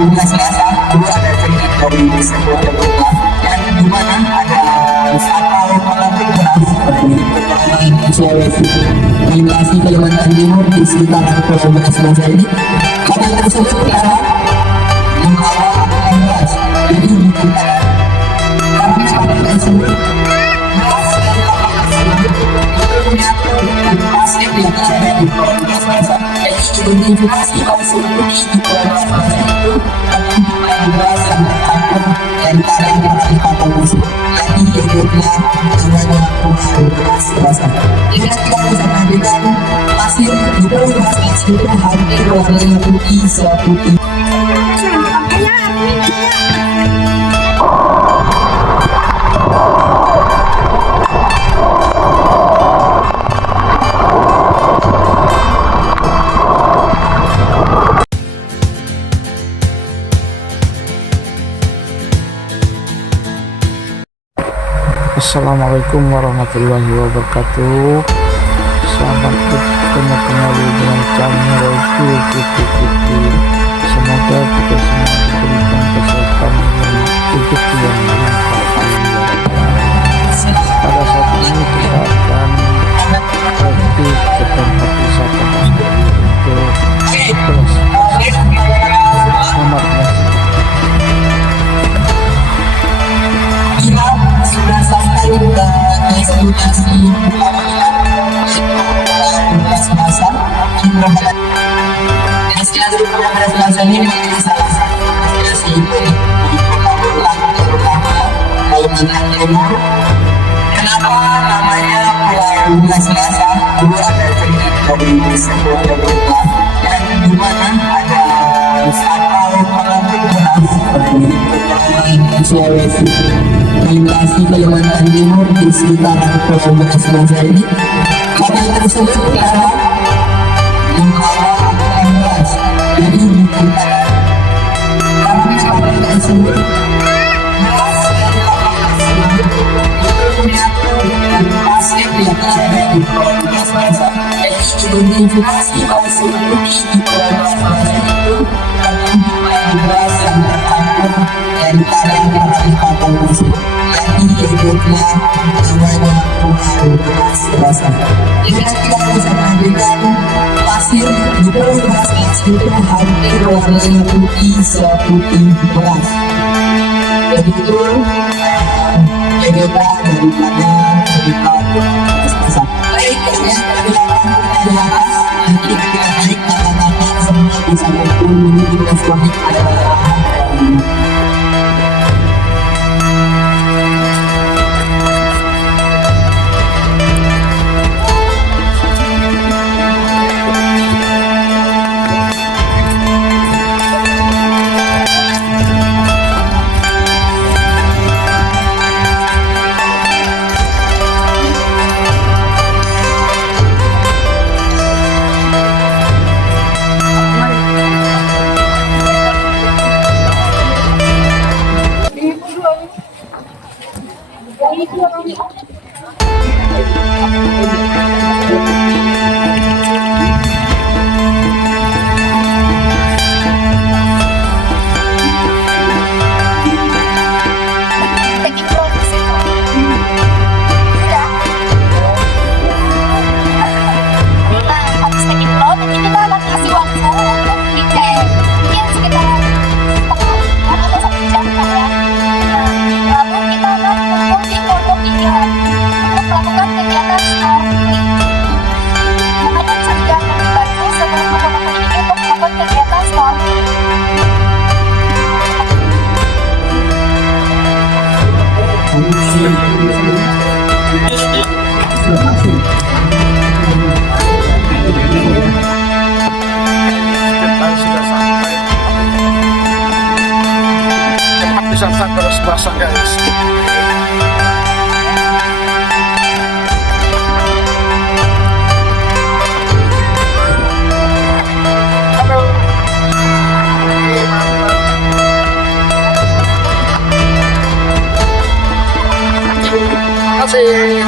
Mulai Selasa dulu ada kritik dari sebuah lembaga yang dimana ada kapal pengangkut beras dari Sulawesi melintasi Kalimantan Timur di sekitaran Pulau Beras ini. Kapal tersebut telah membawa angkutan beras dari Bukit karena kapal tersebut beras dari kapal tersebut itu menyatu dengan pasir yang ada di Pulau Beras. Jadi identifikasi tersebut di Pulau Beras itu akan beras yang tercampur dari karya dari kapal tersebut. Jadi hidupnya namanya Pulau Beras. Jika kita bisa mengambilkan pasir di Pulau Beras itu hampir warnanya putih seputih. Assalamualaikum warahmatullahi wabarakatuh. Selamat bertemu kembali dengan channel review Putih. Semoga kita semua diberikan kesehatan dan rezeki yang melimpah. Pada saat ini kita akan pergi ke tempat wisata untuk kelas. Selamat menyaksikan. Sudah sampai ke destinasi Selasa Selasa ini menjadi salah satu destinasi di Kota Pulau terutama Kalimantan Timur. Kenapa namanya Pulau Selasa? Dulu ada kritik dari sebuah lembaga yang dimana ada kapal pengangkut beras dari Sulawesi melintasi Kalimantan Timur di sekitaran Pulau Beras ini. Kapal tersebut telah membawa angkutan beras dari Bukit karena kapal tersebut beras dari kapal tersebut itu menyatu dengan pasir yang ada di Pulau Beras. Jadi identifikasi tersebut di Pulau Beras itu akan beras yang tercampur dari karya dari kapal tersebut. Jadi hidupnya namanya Pulau Beras. Jika kita bisa mengambilkan pasir di Pulau Beras itu hampir warnanya putih seputih beras. Begitu beda daripada cerita Beras. Baik, yang kami lakukan di atas nanti kita naik kata-kata semua bisa kumpul menuju ke suami wisata terus basah guys. Halo. Terima kasih.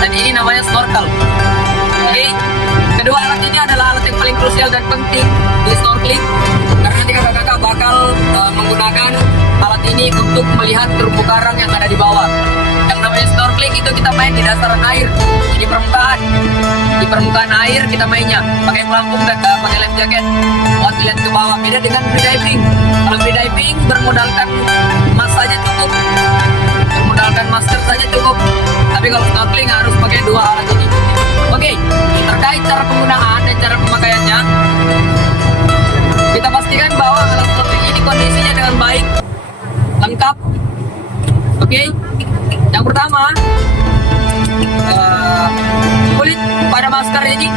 dan ini namanya snorkel. Oke. Kedua alat ini adalah alat yang paling krusial dan penting di snorkeling karena nanti kakak-kakak bakal menggunakan alat ini untuk melihat terumbu karang yang ada di bawah. Yang namanya snorkeling itu kita main di dasaran air, di permukaan. Di permukaan air kita mainnya pakai pelampung dan pakai life jacket buat lihat ke bawah. Beda dengan freediving. Kalau freediving bermodalkan mas saja cukup, bermodalkan masker saja cukup. Tapi kalau snorkeling harus pakai dua alat ini. Oke, terkait cara penggunaan dan cara pemakaiannya, kita pastikan bahwa alat snorkeling ini kondisinya dengan baik, lengkap. Oke, yang pertama, kulit pada masker ini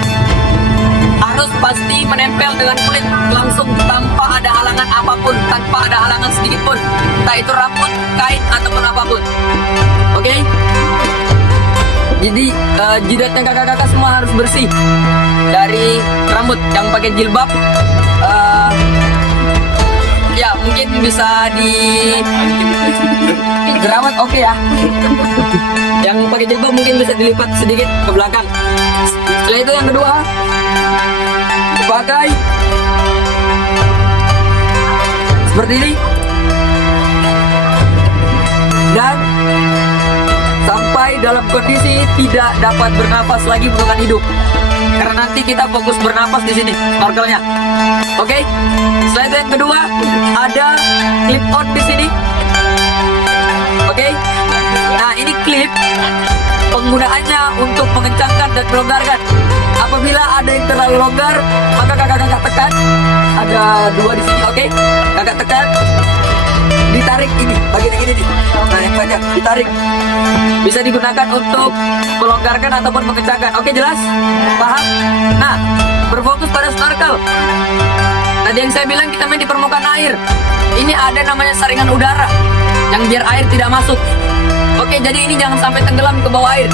harus pasti menempel dengan kulit langsung tanpa ada halangan apapun, tanpa ada halangan sedikit pun, entah itu rambut, kain ataupun apapun. Oke. Jadi jidatnya kakak-kakak semua harus bersih dari rambut. Yang pakai jilbab ya mungkin bisa di jerawat, oke ya. Yang pakai jilbab mungkin bisa dilipat sedikit ke belakang. Setelah itu yang kedua, pakai seperti ini dan sampai dalam kondisi tidak dapat bernapas lagi menggunakan hidung, karena nanti kita fokus bernapas di sini snorkelnya. Oke. Setelah itu yang kedua, ada clip on di sini. Oke. Nah, ini clip penggunaannya untuk mengencangkan dan melonggarkan. Apabila ada yang terlalu longgar, maka kakak-kakak tekan. Ada dua di sini. Oke. Kakak tekan, ditarik ini bagian ini nih. Nah, yang banyak ditarik. Bisa digunakan untuk melonggarkan ataupun mengencangkan. Oke, jelas? Paham? Nah, berfokus pada snorkel. Tadi yang saya bilang kita main di permukaan air. Ini ada namanya saringan udara yang biar air tidak masuk. Oke, jadi ini jangan sampai tenggelam ke bawah air.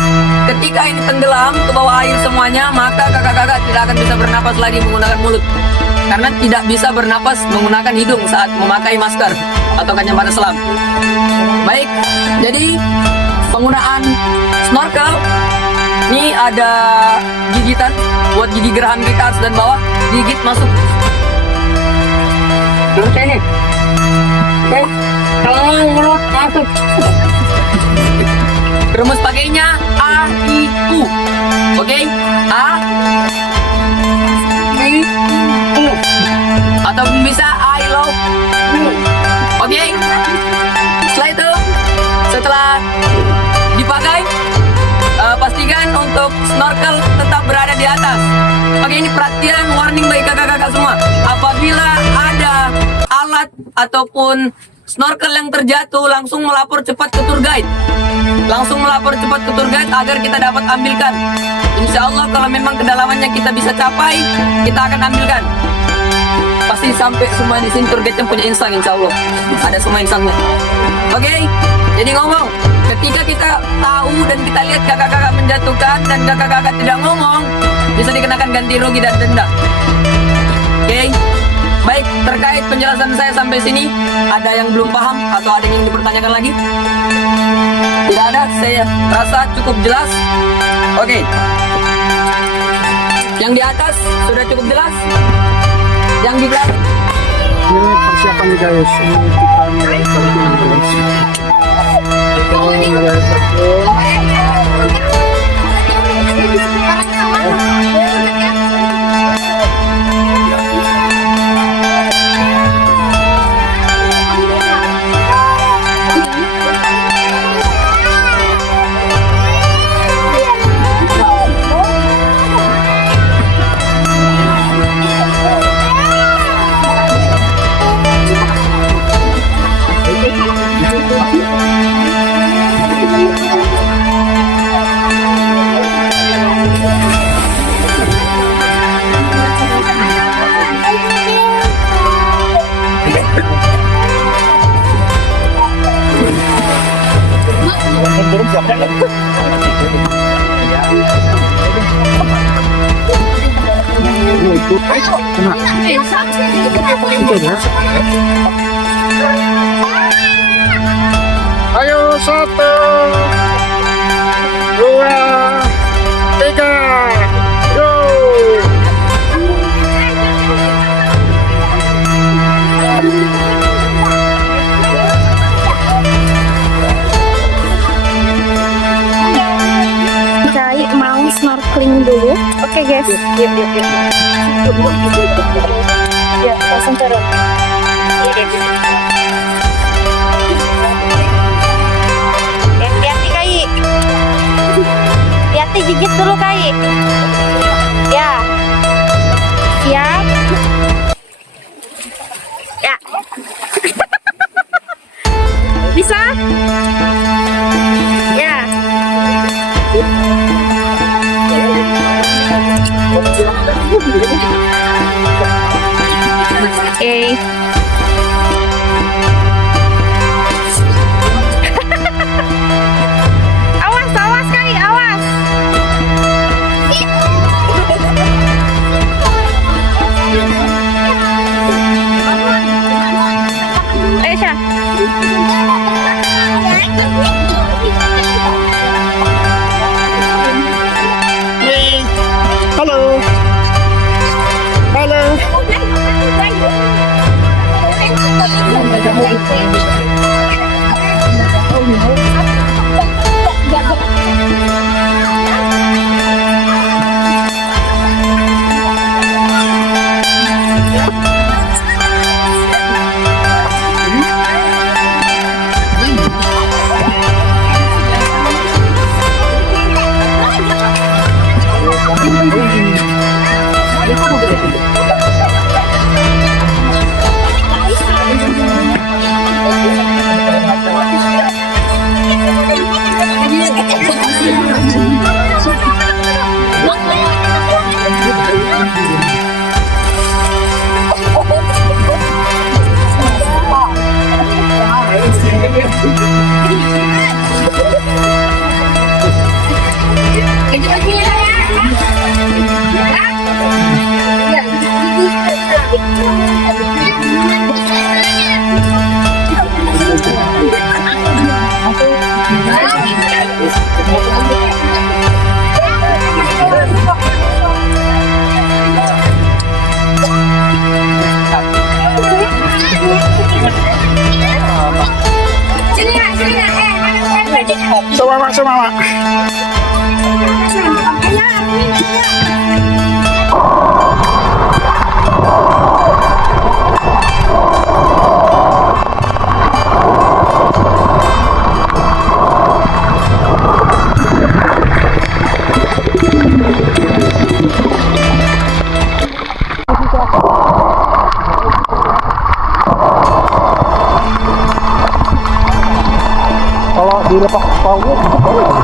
Ketika ini tenggelam ke bawah air semuanya, maka kakak-kakak tidak akan bisa bernapas lagi menggunakan mulut. Karena tidak bisa bernapas menggunakan hidung saat memakai masker atau kacamata selam. Baik, jadi penggunaan snorkel ini ada gigitan buat gigi geraham kita atas dan bawah, gigit masuk. Terus ini, oke, kalau mulut masuk. Rumus pakainya A, I, U. Oke, A, I, U. Atau bisa I love you. Oke. Setelah itu, setelah dipakai, pastikan untuk snorkel tetap berada di atas. Oke, ini perhatian warning bagi kakak-kakak semua. Apabila ada alat ataupun snorkel yang terjatuh, langsung melapor cepat ke tour guide. Langsung melapor cepat ke tour guide agar kita dapat ambilkan. Insya Allah kalau memang kedalamannya kita bisa capai, kita akan ambilkan. Pasti sampai semua di sini tour guide yang punya insang, insya Allah. Ada semua insangnya. Oke, jadi ngomong. Ketika kita tahu dan kita lihat kakak-kakak menjatuhkan dan kakak-kakak tidak ngomong, bisa dikenakan ganti rugi dan denda. Oke. Baik, terkait penjelasan saya sampai sini, ada yang belum paham atau ada yang dipertanyakan lagi? Tidak ada, saya rasa cukup jelas. Oke. Yang di atas sudah cukup jelas. Yang di belakang. Ini persiapan nih guys. Ini kita mulai terjun guys. Kita mulai terjun. Ayo 1, 2, snorkeling dulu. Oke guys. Ya, langsung turun. Hati-hati Kai. Hati-hati gigit dulu Kai. Ya. Siap. Ya. Bisa? Ya. Oke. Awas, awas Kai, awas. Ayo Syah. Hey. Halo. Halo. Semangat. Kalau dilepas paunya baru lagi.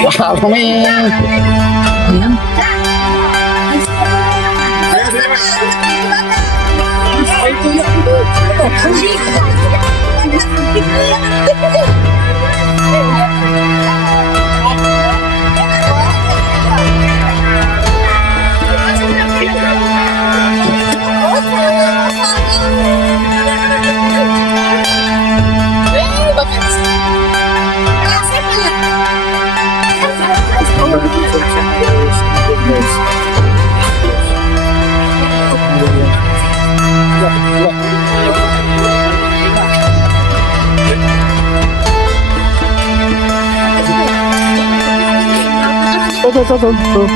Wah, Romi. Tuh.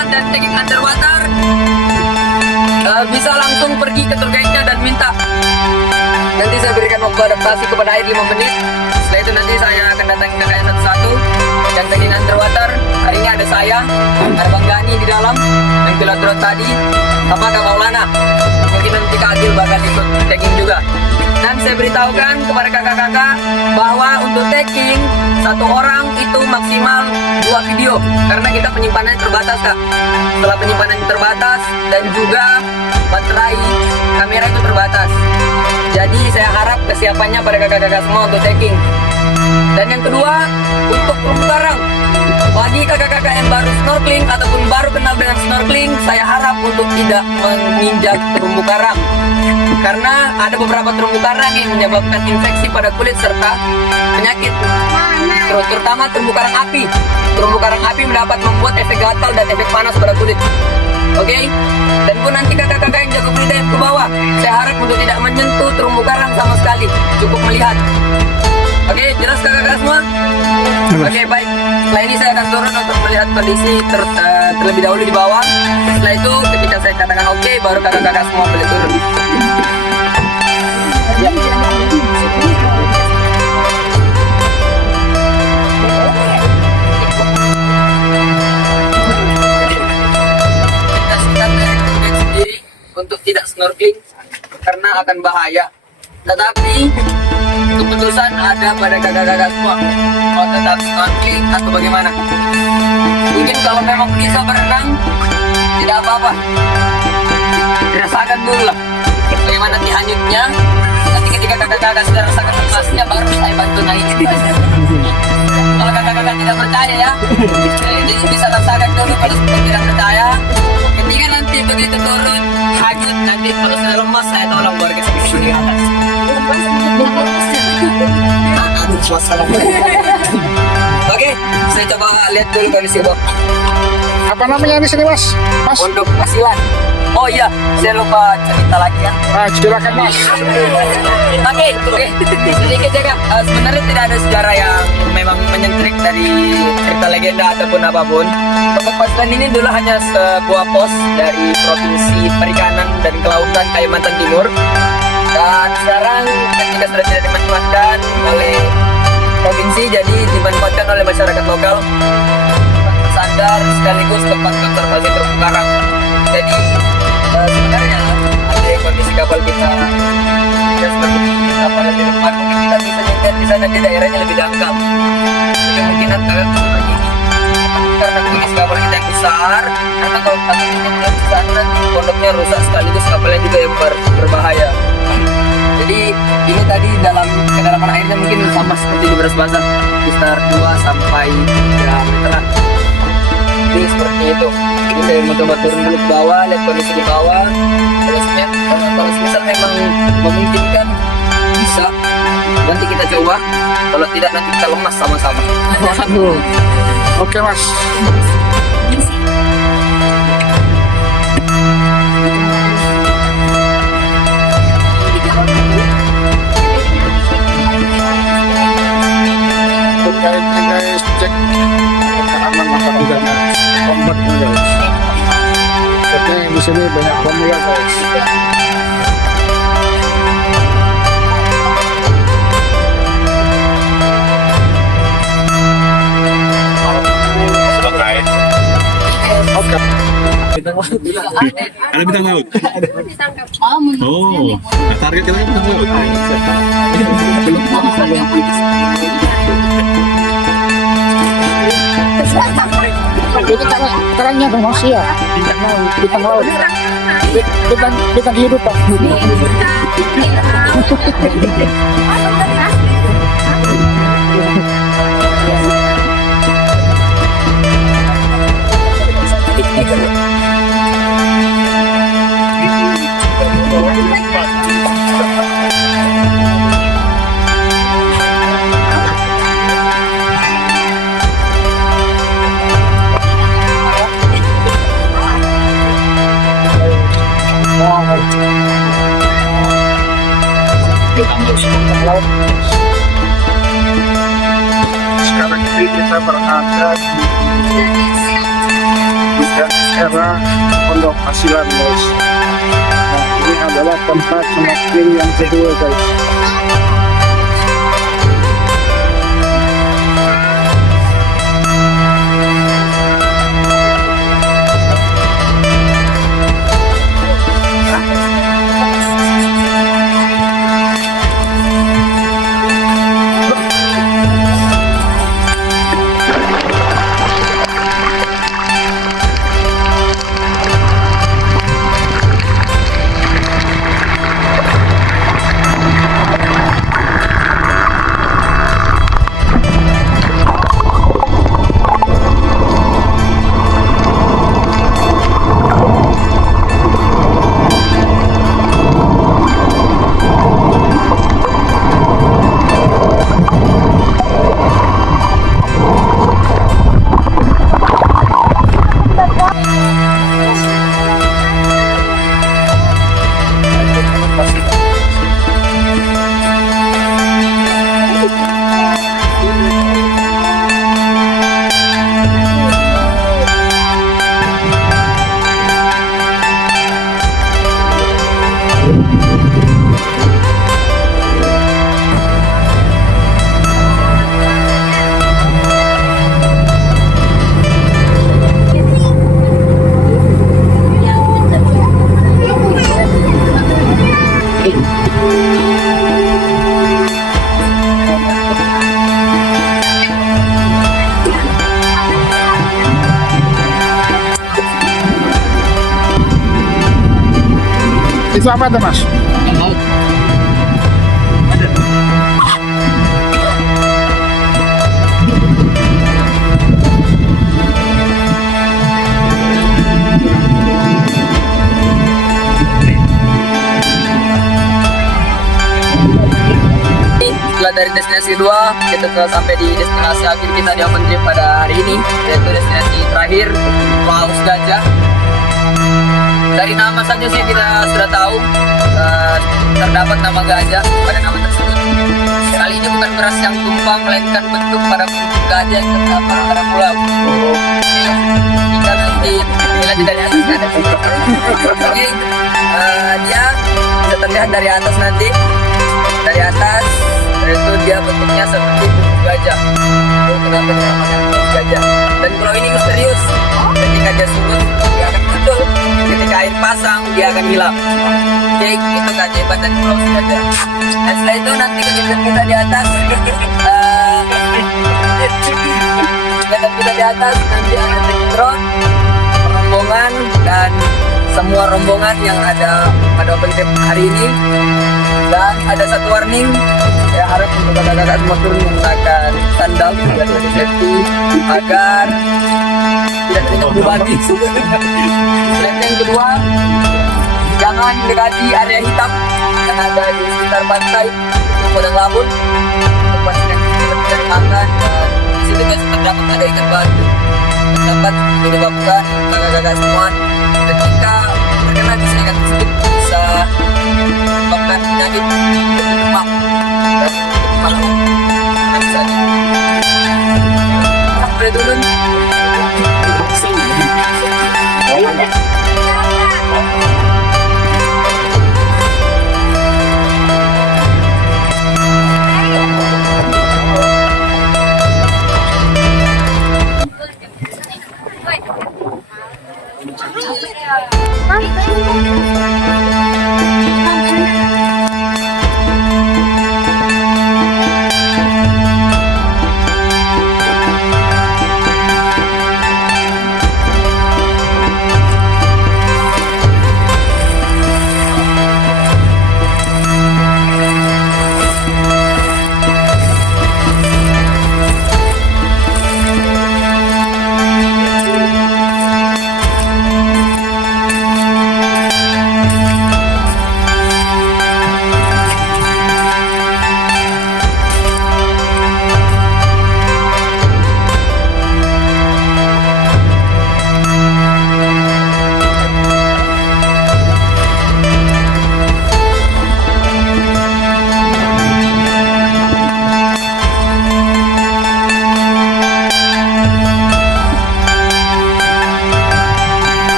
pengalaman dan tagging underwater, bisa langsung pergi ke tour guide-nya dan minta. Nanti saya berikan waktu adaptasi kepada air 5 menit. Setelah itu nanti saya akan datang ke kalian satu-satu. Yang tagging underwater, hari ini ada saya, ada Bang Gani di dalam, yang pilot drone tadi, sama Kak Maulana. Mungkin nanti Kak Agil bakal ikut tagging juga. Dan saya beritahukan kepada kakak-kakak bahwa untuk tagging, satu orang itu maksimal 2 video. Karena kita penyimpanannya terbatas, Kak. Setelah penyimpanan terbatas dan juga baterai kamera itu terbatas. Jadi saya harap kesiapannya pada kakak-kakak semua untuk tagging. Dan yang kedua, untuk terumbu karang. Bagi kakak-kakak yang baru snorkeling ataupun baru kenal dengan snorkeling, saya harap untuk tidak menginjak terumbu karang. Karena ada beberapa terumbu karang yang menyebabkan infeksi pada kulit serta penyakit. Terutama terumbu karang api. Terumbu karang api dapat membuat efek gatal dan efek panas pada kulit. Oke? Dan pun nanti kakak-kakak yang jago free dive ke bawah, saya harap untuk tidak menyentuh terumbu karang sama sekali. Cukup melihat. Oke, jelas kakak-kakak semua? Oke, baik. Setelah ini saya akan turun untuk melihat kondisi terlebih dahulu di bawah. Setelah itu, ketika saya katakan oke, baru kakak-kakak semua boleh turun. Ya. Kita dari sendiri untuk tidak snorkeling karena akan bahaya. Tetapi keputusan ada pada kakak-kakak semua, mau tetap snorkeling atau bagaimana. Mungkin kalau memang bisa berenang, tidak apa-apa, dirasakan dulu lah bagaimana nanti hanyutnya. Nanti ketika kakak-kakak sudah rasakan lemasnya, baru saya bantu naikin. Kalau kakak-kakak tidak percaya ya, jadi bisa rasakan dulu. Kalau tidak percaya, ketika nanti begitu turun hanyut, nanti kalau sudah lemas saya tolong baru ke sini di atas. Oke, saya coba lihat dulu kondisi bawah. Apa namanya di sini, Mas? Mas? Pondok Pasilan. Oh iya, saya lupa cerita lagi ya. Silakan, Mas. Oke. Sedikit ya, Kak. Sebenarnya tidak ada sejarah yang memang menyentrik dari cerita legenda ataupun apapun. Pondok Pasilan ini dulu hanya sebuah pos dari Provinsi Perikanan dan Kelautan Kalimantan Timur. Dan sekarang ketika sudah tidak dimanfaatkan oleh provinsi, jadi dimanfaatkan oleh masyarakat lokal, bersandar sekaligus tempat konservasi terumbu karang. Jadi sebenarnya ada kondisi kapal kita ya seperti kapal di depan, mungkin kita bisa nyetir di sana, di daerahnya lebih dangkal. Jadi kemungkinan seperti ini karena kondisi kapal kita yang besar, karena kalau kapal kita yang besar nanti pondoknya rusak sekaligus kapalnya juga yang berbahaya. Jadi ini tadi dalam kedalaman airnya mungkin sama seperti di Beras Basah, sekitar 2 sampai 3 meteran. Jadi seperti itu. Jadi saya mau coba turun dulu ke bawah, lihat kondisi di bawah. Kalau misal memang memungkinkan bisa, nanti kita coba. Kalau tidak nanti kita lemas sama-sama. Waduh. Oke, Mas. Guys, cek keamanan mata pidana combat guys. Jadi di sini banyak pemula guys. Oke. Ada bintang laut. Oh, target kita bintang laut. Ini terangnya tuh Mas ya. Bintang laut. Bintang hidup Pak. Sekarang ini kita berada di era Pondok Asilan guys. Nah, ini adalah tempat snorkeling yang kedua guys. Itu apa tuh mas? Setelah dari destinasi kedua, kita telah sampai di destinasi akhir kita di open trip pada hari ini, yaitu destinasi terakhir, Paus Gajah. Dari nama saja sih kita sudah tahu terdapat nama gajah pada nama tersebut. Kali ini bukan beras yang tumpang, melainkan bentuk para penduduk gajah yang terdapat pada pulau. Jika nanti bila tidak dari atas ada. Oke, dia bisa terlihat dari atas nanti. Dari atas itu dia bentuknya seperti bungkus gajah. Itu kenapa dinamakan bungkus gajah. Dan pulau ini misterius. Ketika dia surut, dia akan muncul. Ketika air pasang, dia akan hilang. Oke, itu keajaiban dari pulau gajah. Dan setelah itu nanti kegiatan kita di atas. Kegiatan kita di atas nanti ada drone, rombongan dan semua rombongan yang ada pada open trip hari ini. Dan ada satu warning, ya harap untuk kakak-kakak semua turun menggunakan sandal agar lebih safety, agar tidak terjadi berbagi. Yang kedua, jangan mendekati area hitam yang ada di sekitar pantai Padang Lamun, tempat yang kita makan, dan di situ guys terdapat ada ikan batu. Dapat menyebabkan kakak-kakak semua ketika terkena bisa ikan tersebut bisa menyebabkan penyakit demam dan kemalangan. Bisa boleh turun.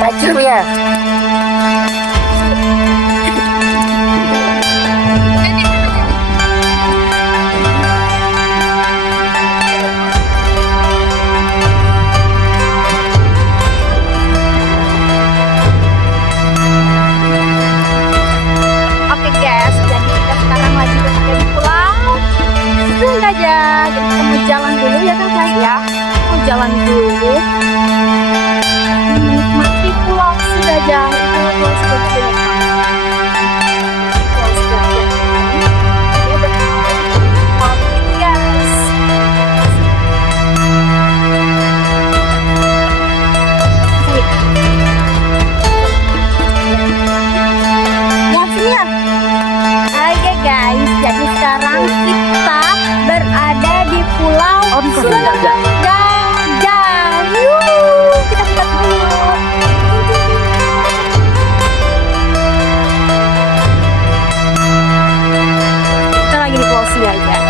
pacar ya. Oke guys, jadi kita sekarang lagi berada di pulau Gajah. Jadi kita mau jalan dulu ya kan guys ya. Mau jalan dulu. Menikmati pulau Gajah. Itu pulau Gajah. Pulau Gajah. Ini pulau guys. Mau sini ya? Oke guys, jadi sekarang kita berada di pulau Gajah. Gajah. Yuh, kita lihat dulu. Kita lagi di pulau Gajah.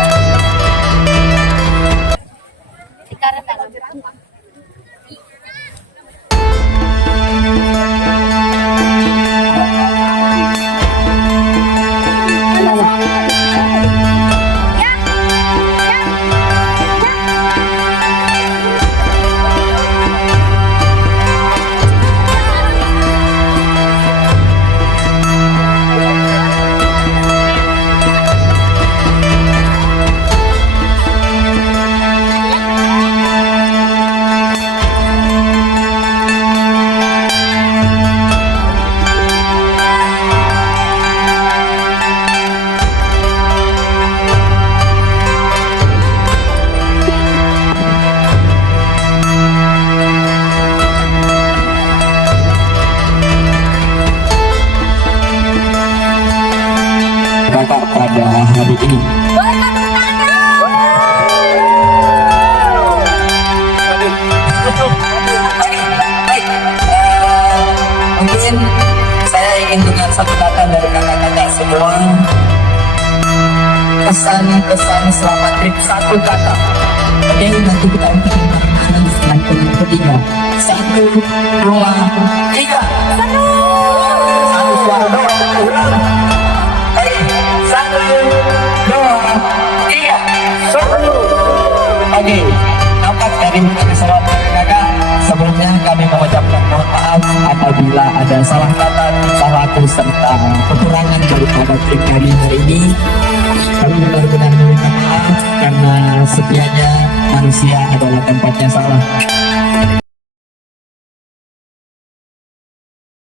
Kakak pada hari ini. Baik, mungkin saya ingin dengar satu kata dari kakak-kakak semua. Kesan-kesan selama trip, satu kata. Oke, nanti kita akan bareng-bareng setelah yang ketiga. 1, 2, 3. Satu suara doang. Ulang. Baik, 1, 2, 3. Oke, nampak dari kami semua kakak. Sebelumnya kami mengucapkan mohon maaf apabila ada salah kata, salah laku serta kekurangan daripada trip kami hari ini. Kami benar-benar meminta maaf karena setianya manusia adalah tempatnya salah.